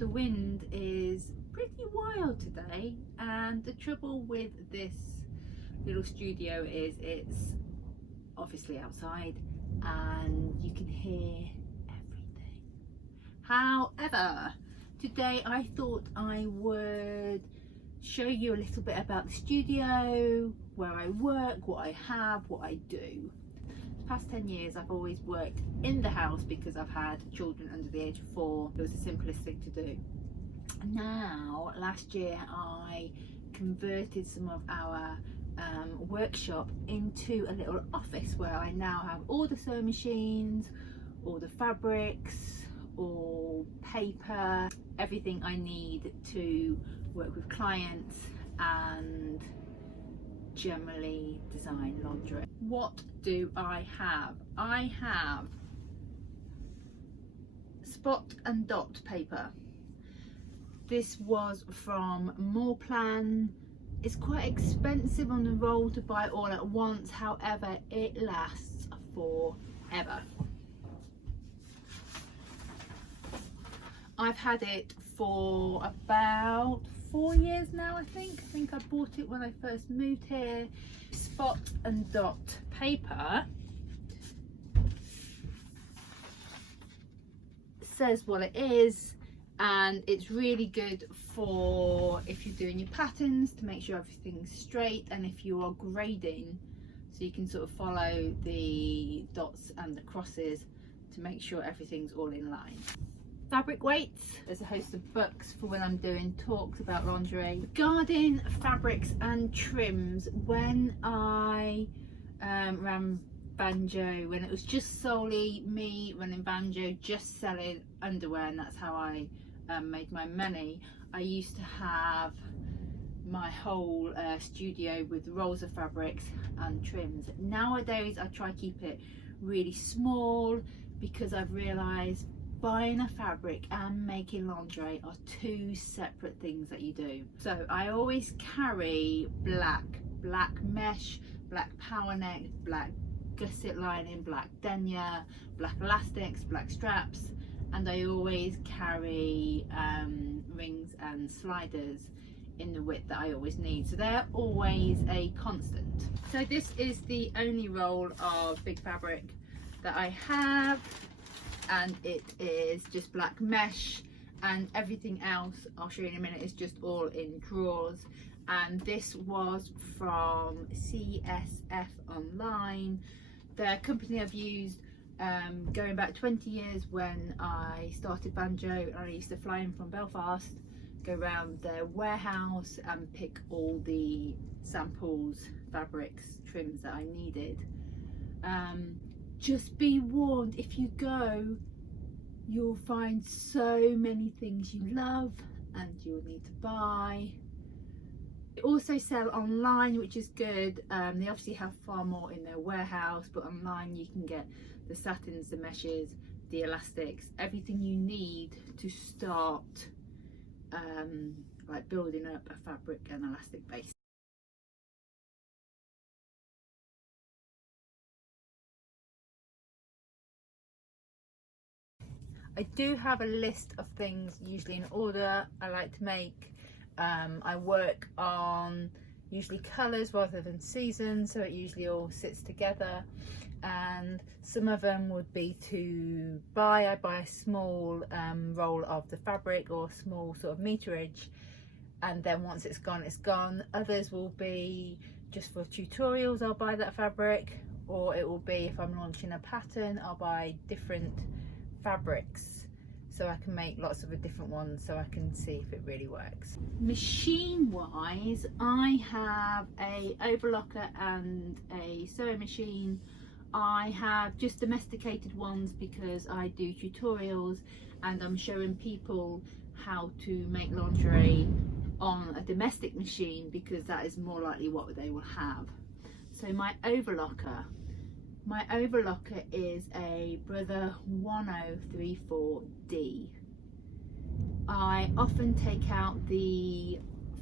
the wind is pretty wild today, and the trouble with this little studio is it's obviously outside and you can hear everything. However, today I thought I would show you a little bit about the studio, where I work, what I have, what I do. The past 10 years I've always worked in the house because I've had children under the age of 4. It was the simplest thing to do. Now, last year I converted some of our workshop into a little office where I now have all the sewing machines, all the fabrics, all paper, everything I need to work with clients and generally design lingerie. What do I have? I have spot and dot paper. This was from Moreplan. It's quite expensive on the roll to buy all at once, however it lasts forever. I've had it for about 4 years now, I think I bought it when I first moved here. Spot and dot paper says what it is, and it's really good for if you're doing your patterns to make sure everything's straight, and if you are grading, so you can sort of follow the dots and the crosses to make sure everything's all in line. Fabric weights, there's a host of books for when I'm doing talks about lingerie. Regarding fabrics and trims, when I ran Banjo, when it was just solely me running Banjo, just selling underwear, and that's how I made my money, I used to have my whole studio with rolls of fabrics and trims. Nowadays I try to keep it really small because I've realised buying a fabric and making lingerie are two separate things that you do. So I always carry black mesh, black power neck, black gusset lining, black denier, black elastics, black straps, and I always carry rings and sliders in the width that I always need, so they're always a constant. So this is the only roll of big fabric that I have, and it is just black mesh, and everything else I'll show you in a minute is just all in drawers. And this was from CSF Online, the company I've used going back 20 years when I started Banjo. I used to fly in from Belfast, go around their warehouse and pick all the samples, fabrics, trims that I needed. Just be warned, if you go, you'll find so many things you love and you'll need to buy. They also sell online, which is good. They obviously have far more in their warehouse, but online you can get the satins, the meshes, the elastics, everything you need to start like building up a fabric and elastic base. I do have a list of things usually in order I like to make. I work on usually colours rather than seasons, so it usually all sits together, and some of them would be to buy. I buy a small roll of the fabric or small sort of meterage, and then once it's gone, it's gone. Others will be just for tutorials, I'll buy that fabric, or it will be if I'm launching a pattern, I'll buy different fabrics so I can make lots of different ones so I can see if it really works. Machine wise, I have a overlocker and a sewing machine. I have just domesticated ones because I do tutorials and I'm showing people how to make lingerie on a domestic machine because that is more likely what they will have. So my overlocker is a Brother 1034D. I often take out the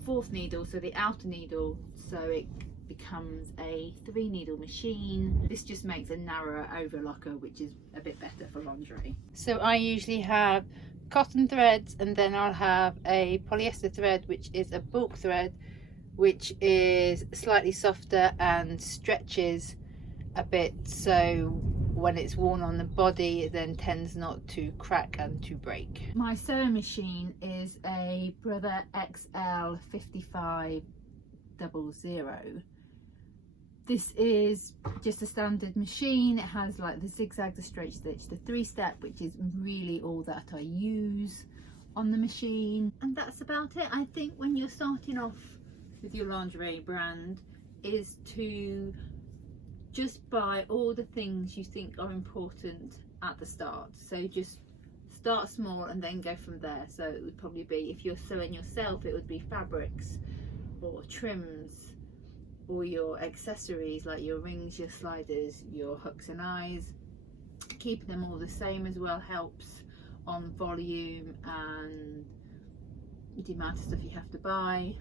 4th needle, so the outer needle, so it becomes a 3-needle machine. This just makes a narrower overlocker, which is a bit better for lingerie. So I usually have cotton threads, and then I'll have a polyester thread, which is a bulk thread, which is slightly softer and stretches a bit, so when it's worn on the body it then tends not to crack and to break. My sewing machine is a Brother XL 5500. This is just a standard machine. It has like the zigzag, the straight stitch, the 3-step, which is really all that I use on the machine. And that's about it. I think when you're starting off with your lingerie brand is to just buy all the things you think are important at the start. So just start small and then go from there. So it would probably be, if you're sewing yourself, it would be fabrics or trims, or your accessories like your rings, your sliders, your hooks and eyes. Keeping them all the same as well helps on volume and the amount of stuff you have to buy,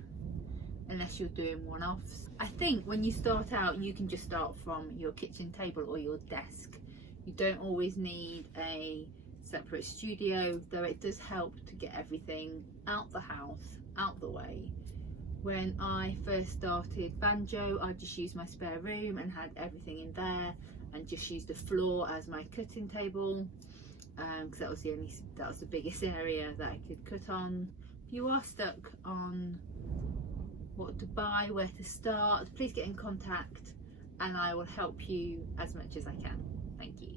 unless you're doing one-offs. I think when you start out, you can just start from your kitchen table or your desk. You don't always need a separate studio, though it does help to get everything out the house, out the way. When I first started Banjo, I just used my spare room and had everything in there, and just used the floor as my cutting table, because that was the biggest area that I could cut on. If you are stuck on what to buy, where to start, please get in contact and I will help you as much as I can. Thank you.